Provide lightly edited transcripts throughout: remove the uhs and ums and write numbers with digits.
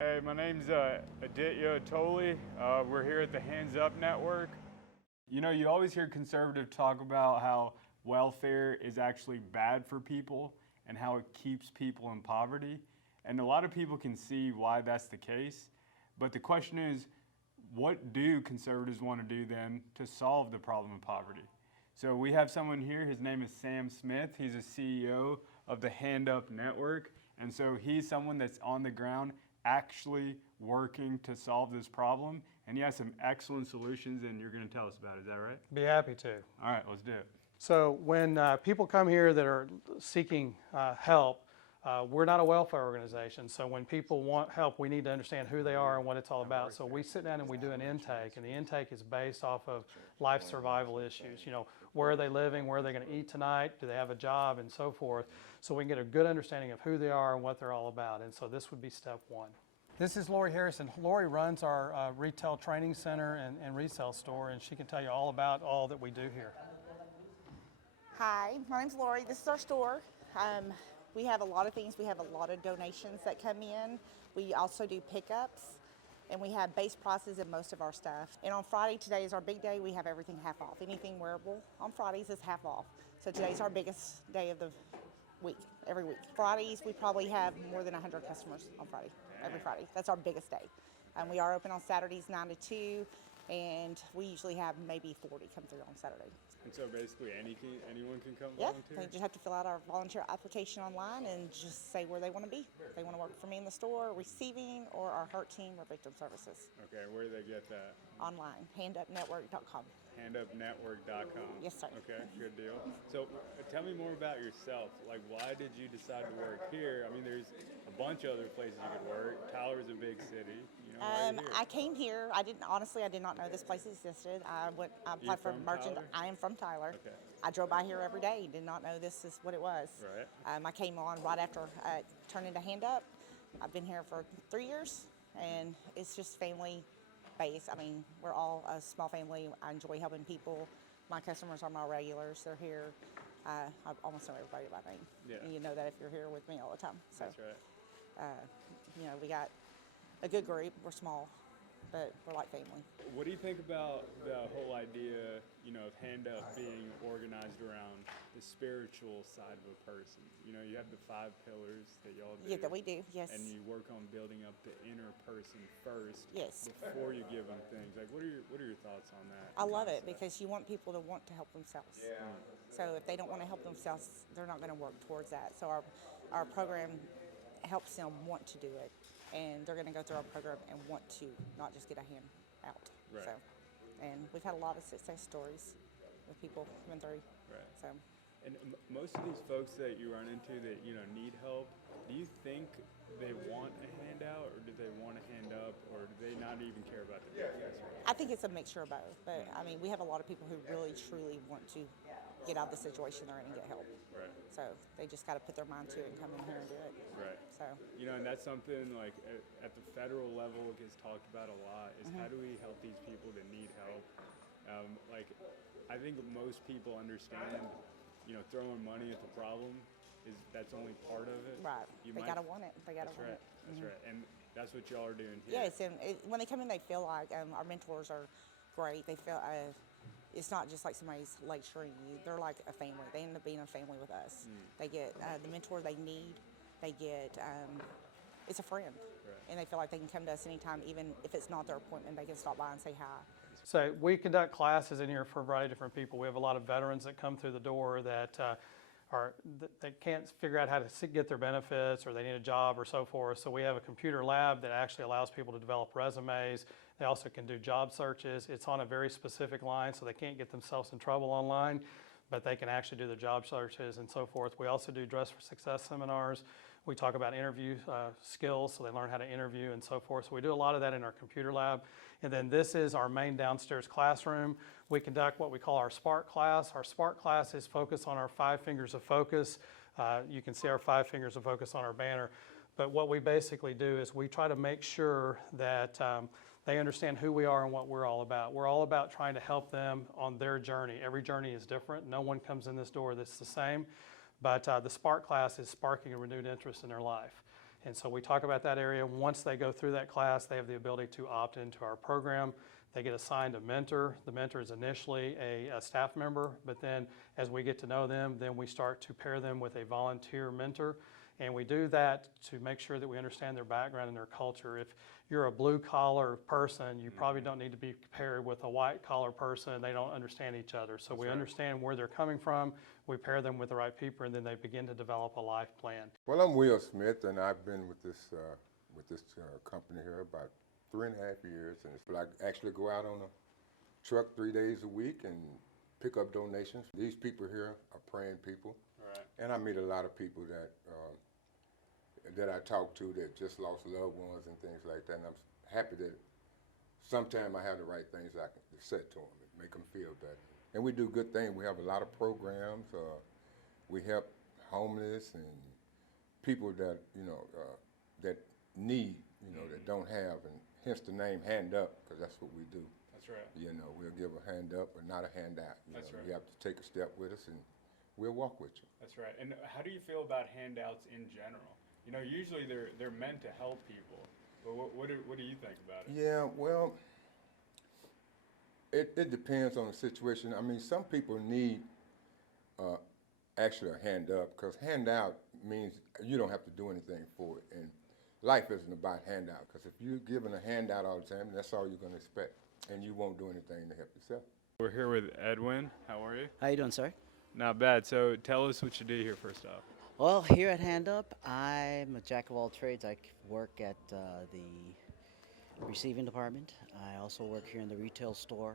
Hey, my name's Aditya Toli. We're here at the Hands Up Network. You know, you always hear conservative talk about how welfare is actually bad for people and how it keeps people in poverty. And a lot of people can see why that's the case. But the question is, what do conservatives want to do then to solve the problem of poverty? So we have someone here, his name is Sam Smith. He's a CEO of the Hand Up Network. And so he's someone that's on the ground actually working to solve this problem. And he has some excellent solutions, and you're going to tell us about it. Is that right? Be happy to. All right, let's do it. So when people come here that are seeking help, we're not a welfare organization. So when people want help, we need to understand who they are and what it's all about. So we sit down and we do an intake, and the intake is based off of life survival issues. You know, where are they living? Where are they going to eat tonight? Do they have a job? And so forth. So we can get a good understanding of who they are and what they're all about. And so this would be step one. This is Lori Harrison. Lori runs our retail training center and resale store, and she can tell you all about all that we do here. Hi, my name's Lori. This is our store. We have a lot of things. We have a lot of donations that come in. We also do pickups, and we have base prices in most of our stuff. And on Friday, today is our big day. We have everything half off. Anything wearable on Fridays is half off. So today's our biggest day of the week, every week. Fridays, we probably have more than 100 customers on Friday, every Friday. That's our biggest day. We are open on Saturdays 9 to 2, and we usually have maybe 40 come through on Saturday. And so basically anyone can come Yeah, volunteer? they just have to fill out our volunteer application online and just say where they want to be. If they want to work for me in the store, receiving, or our HERT team or victim services. Okay, where do they get that? Online, handupnetwork.com. Handupnetwork.com. Yes, sir. Okay, good deal. So tell me more about yourself. Like, why did you decide to work here? I mean, there's a bunch of other places you could work. Tyler's a big city. You know, why are you here? I came here. I did not know this place existed. I applied for from merchant. Tyler? I am from Tyler. Okay. I drove by here every day. Did not know this is what it was. Right. I came on right after I turned into Hand Up. I've been here for 3 years, and it's just family based. I mean, we're all a small family. I enjoy helping people. My customers are my regulars. They're here. I almost know everybody by name. Yeah. And you know that if you're here with me all the time. So, That's right. you know, we got a good group. We're small, but we're like family. What do you think about the whole idea, you know, of Hand Up being organized around the spiritual side of a person? You know, you have the 5 pillars that y'all do. Yeah, that we do. Yes. And you work on building up the inner person first. Yes. Before you give them things. Like, what are your thoughts on that? I love it because you want people to want to help themselves. Yeah. So if they don't want to help themselves, they're not going to work towards that. So our program helps them want to do it, and they're going to go through our program and want to not just get a hand out. Right. So, and we've had a lot of success stories with people coming through. Right. So, And most of these folks that you run into that, you know, need help, do you think they want a handout, or do they want a hand up, or do they not even care about the business? I think it's a mixture of both. But I mean, we have a lot of people who really truly want to get out of the situation they're in and get help. Right. So they just got to put their mind to it and come in here and do it. Right. So, You know, and that's something like at the federal level gets talked about a lot is how do we help these people that need help? Like, I think most people understand, you know, throwing money at the problem that's only part of it. right. They got to want it. They got to That's want right. it. That's right. And that's what y'all are doing here. Yes, and when they come in, they feel like our mentors are great. They feel it's not just like somebody's lecturing you. They're like a family. They end up being a family with us. They get the mentor they need. They get it's a friend, Right. and they feel like they can come to us anytime, even if it's not their appointment. They can stop by and say hi. So we conduct classes in here for a variety of different people. We have a lot of veterans that come through the door that they can't figure out how to get their benefits, or they need a job or so forth. So we have a computer lab that actually allows people to develop resumes. They also can do job searches. It's on a very specific line, so they can't get themselves in trouble online, but they can actually do their job searches and so forth. We also do Dress for Success seminars. We talk about interview skills, so they learn how to interview and so forth. So we do a lot of that in our computer lab. And then this is our main downstairs classroom. We conduct what we call our Spark class. Our Spark class is focused on our 5 fingers of focus. You can see our 5 fingers of focus on our banner. But what we basically do is we try to make sure that they understand who we are and what we're all about. We're all about trying to help them on their journey. Every journey is different. No one comes in this door that's the same. But the Spark class is sparking a renewed interest in their life. And so we talk about that area. Once they go through that class, they have the ability to opt into our program. They get assigned a mentor. The mentor is initially a staff member, but then as we get to know them, then we start to pair them with a volunteer mentor. And we do that to make sure that we understand their background and their culture. If you're a blue collar person, you probably don't need to be paired with a white collar person. They don't understand each other. So we understand where they're coming from. We pair them with the right people, and then they begin to develop a life plan. Well, I'm Will Smith, and I've been with this company here about 3.5 years. And I actually go out on a truck 3 days a week and pick up donations. These people here are praying people, and I meet a lot of people that I talk to that just lost loved ones and things like that. And I'm happy that sometime I have the right things I can say to them and make them feel better. And we do good things. We have a lot of programs. We help homeless and people that that need, that don't have, and hence the name Hand Up, because that's what we do. That's right. We'll give a hand up, but not a handout. That's right. You have to take a step with us, and we'll walk with you. That's right. And how do you feel about handouts in general? Usually they're meant to help people, but what do you think about it? Yeah, well, it depends on the situation. I mean, some people need actually a hand up, because handout means you don't have to do anything for it. And life isn't about handout, because if you're giving a handout all the time, that's all you're going to expect, and you won't do anything to help yourself. We're here with Edwin. How are you? How you doing, sir? Not bad. So tell us what you do here first off. Well, here at Hand Up, I'm a jack of all trades. I work at the receiving department. I also work here in the retail store.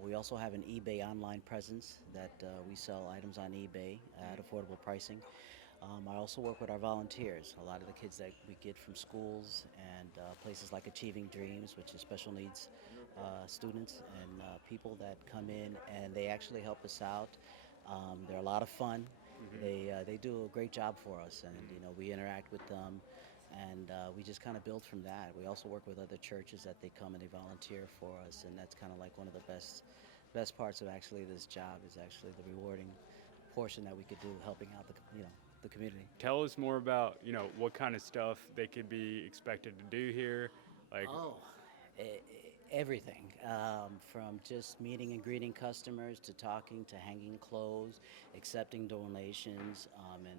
We also have an eBay online presence that we sell items on eBay at affordable pricing. I also work with our volunteers. A lot of the kids that we get from schools and places like Achieving Dreams, which is special needs students and people that come in and they actually help us out. They're a lot of fun. They do a great job for us, and we interact with them, and we just kind of build from that. We also work with other churches that they come and they volunteer for us, and that's kind of like one of the best parts of actually this job is actually the rewarding portion that we could do helping out the community. Tell us more about what kind of stuff they could be expected to do here, like. Everything, from just meeting and greeting customers to talking to hanging clothes, accepting donations, and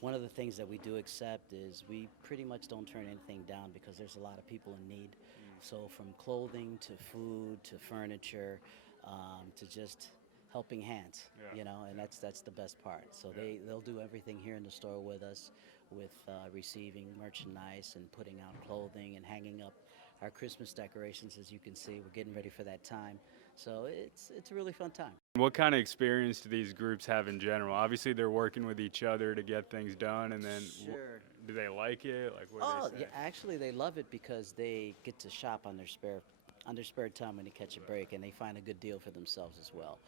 one of the things that we do accept is we pretty much don't turn anything down because there's a lot of people in need. So from clothing to food to furniture to just helping hands, and that's the best part. So they'll do everything here in the store with us, with receiving merchandise and putting out clothing and hanging up our Christmas decorations. As you can see, we're getting ready for that time. So it's a really fun time. What kind of experience do these groups have in general? Obviously, they're working with each other to get things done, and then Sure. do they like it? Like, what do they say? Yeah, actually, they love it because they get to shop on their spare time when they catch a break, and they find a good deal for themselves as well.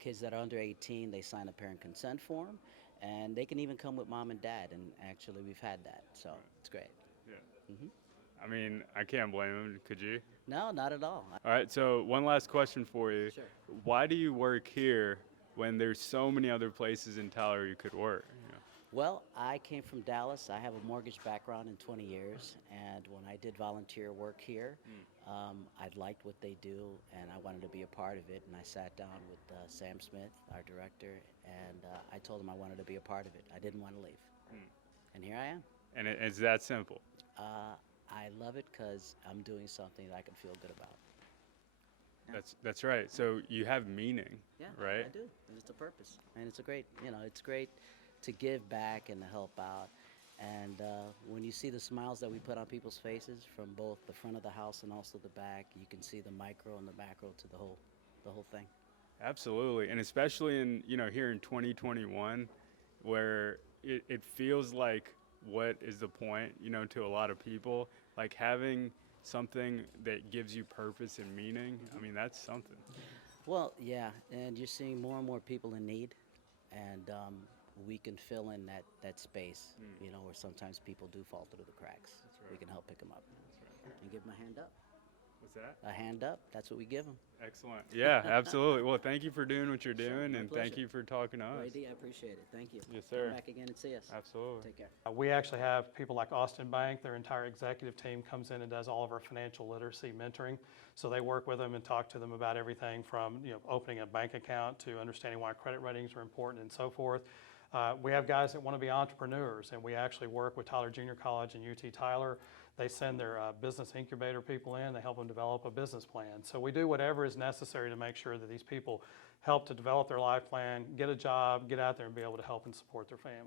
Kids that are under 18, they sign a parent consent form, and they can even come with mom and dad, and actually, we've had that, so it's great. Yeah. I mean, I can't blame them. Could you? No, not at all. All right, so one last question for you. Sure. Why do you work here when there's so many other places in Tyler you could work? Well, I came from Dallas. I have a mortgage background in 20 years, and when I did volunteer work here, I liked what they do, and I wanted to be a part of it, and I sat down with Sam Smith, our director, and I told him I wanted to be a part of it. I didn't want to leave, and here I am. And it's that simple. I love it because I'm doing something that I can feel good about. That's right. So you have meaning, Yeah, right? I do, and it's a purpose, and it's great to give back and to help out. And when you see the smiles that we put on people's faces from both the front of the house and also the back, you can see the micro and the macro to the whole thing. Absolutely, and especially in here in 2021, where it feels like what is the point to a lot of people, like having something that gives you purpose and meaning. I mean, that's something. Well, yeah, and you're seeing more and more people in need, and we can fill in that space, where sometimes people do fall through the cracks. That's right. We can help pick them up and give them a hand up. What's that? A hand up, that's what we give them. Excellent. Yeah, absolutely. Well, thank you for doing what you're doing, my and thank pleasure. you for talking to us. Brady, I appreciate it. Thank you. Yes, sir. Come back again and see us. Absolutely. Take care. We actually have people like Austin Bank, their entire executive team comes in and does all of our financial literacy mentoring. So they work with them and talk to them about everything from opening a bank account to understanding why credit ratings are important and so forth. We have guys that want to be entrepreneurs, and we actually work with Tyler Junior College and UT Tyler. They send their business incubator people in, they help them develop a business plan. So we do whatever is necessary to make sure that these people help to develop their life plan, get a job, get out there and be able to help and support their family.